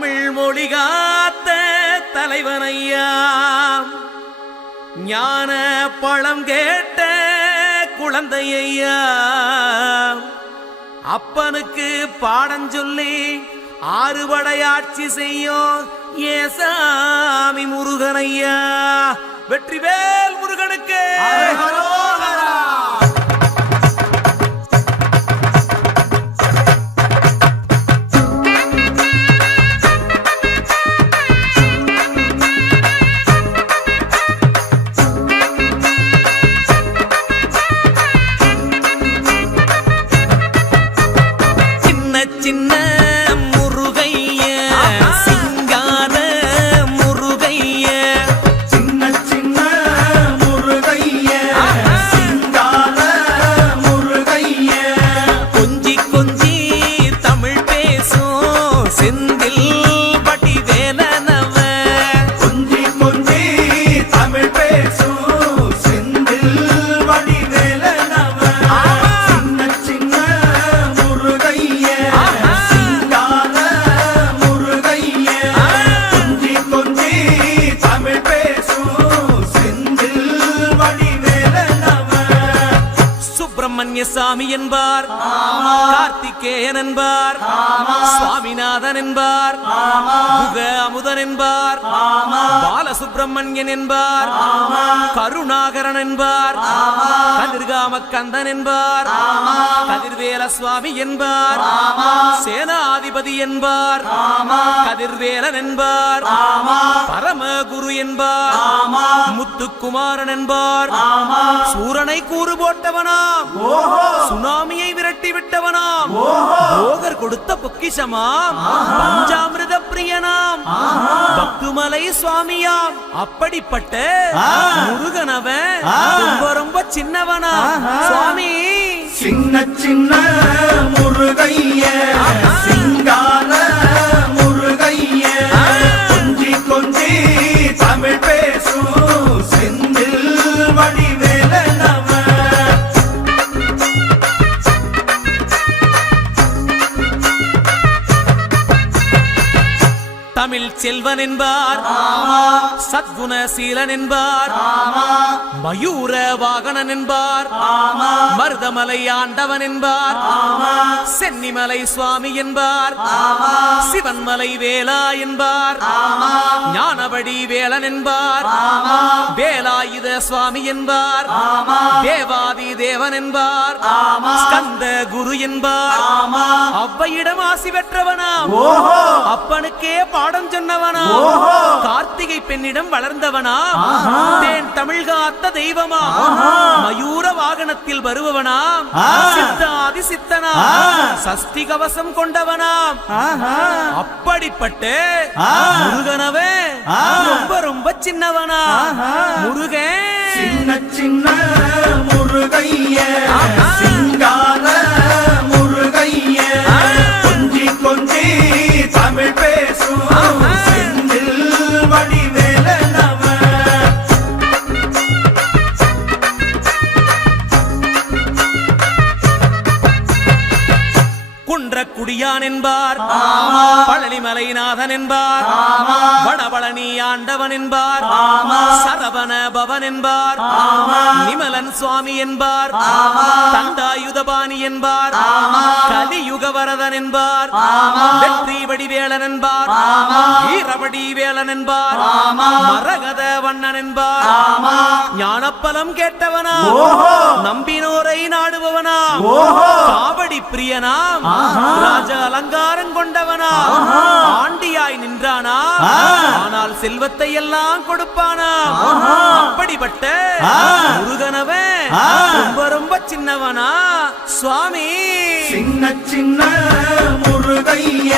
தமிழ் மொழி காத்த தலைவனையா, ஞான பழம் கேட்ட குழந்தையா, அப்பனுக்கு பாடம் சொல்லி ஆறுபடையாட்சி செய்யும் ஏசாமி முருகனையா. வெற்றிவேல் முருகனுக்கு. சின்ன முருகைய சிங்கார முருகைய, சின்ன சின்ன முருகைய சிங்கார முருகைய, கொஞ்சி கொஞ்சி தமிழ் பேசும் செந்தில் பட்டி வேலனவ, கொஞ்சி கொஞ்சி தமிழ் பேசும் செந்தில் படி வேலனவ, சின்ன சின்ன முருகைய சிங்கார முருகைய, கொஞ்சி கொஞ்சி தமிழ் பேசும் செந்தில் படி வேலனவ. சுப்பிரமணிய சாமி என்பார், கார்த்திகேயன் என்பார், சுவாமிநாதன் என்பார், குக அமுதன் என்பார், பாலசுப்பிரமணியன் என்பார், கருணாகரன் என்பார், கதிர்காம கந்தன் என்பார், கதிர்வேல சுவாமி என்பார், சேனாதிபதி என்பார், கதிர்வேலன் என்பார், பரமகுரு என்பார், முத்துக்குமாரன் என்பார், சூரனை கூறு போட்டவனாம், சுனாமியை விரட்டி விட்டவனாம், போகர் கொடுத்த பொக்கிஷமாம், பஞ்சாமிர்த பிரியனாம், பக்துமலை சுவாமியாம். அப்படிப்பட்ட முருகனவன் ரொம்ப ரொம்ப சின்னவனா சுவாமி. சின்ன சின்ன முருகைய சிங்கார முருகைய, கொஞ்சி கொஞ்சி தமிழ் பேசும் செந்தில் வடி வேலனவ. தமிழ் செல்வன் என்பார், சத்குணசீலன் என்பார், மயூர வாகனன் என்பார், மருதமலை ஆண்டவன் என்பார், சென்னிமலை சுவாமி என்பார், சிவன்மலை வேலா என்பார், ஞானபடி வேலன் என்பார், வேலாயுத சுவாமி என்பார், தேவாதி தேவன் என்பார், ஸ்கந்த குரு என்பார், அவ்வையிடம் ஆசி பெற்றவனாம், அப்பனுக்கே பாடம் சொன்னவனா, கார்த்திகை பெண்ணிடம் வளர்ந்தவனா, தேன் தமிழ் காத்த தெய்வமா, மயூர வாகனத்தில் வருபவனாம், சித்தாதி சித்தனா, சஷ்டி கவசம் கொண்டவனாம். அப்படிப்பட்ட முருகனவே ரொம்ப ரொம்ப சின்னவனா முருகன். சின்ன சின்ன முருகைய சிங்கார முருகைய, கொஞ்சி கொஞ்சி தமிழ் பேசும் செந்தில் வடி வேலனவ. குன்றக்குடியான் என்பார், பழனிமலைநாதன் என்பார், வடபழனி ஆண்டவன் என்பார், சரவண பவன் என்பார், நிமலன் சுவாமி என்பார், தண்டாயுதபாணி என்பார், கலியுக வரதன் என்பார், வெற்றி வடிவேலன் என்பார், வீரவடி வேலன் என்பார், மரகத வண்ணன் என்பார், ஞானப்பலம் கேட்டவனா, நம்பினோரை நாடுபவனா, காவடி பிரியனாம், ராஜ அலங்காரம் கொண்டவனா, ஆண்டியாய் நின்றானா, ஆனால் செல்வத்தை எல்லாம் கொடுப்பானா. அப்படிப்பட்ட முருகனவன் ரொம்ப ரொம்ப சின்னவனா சுவாமி. சின்ன சின்ன முருகைய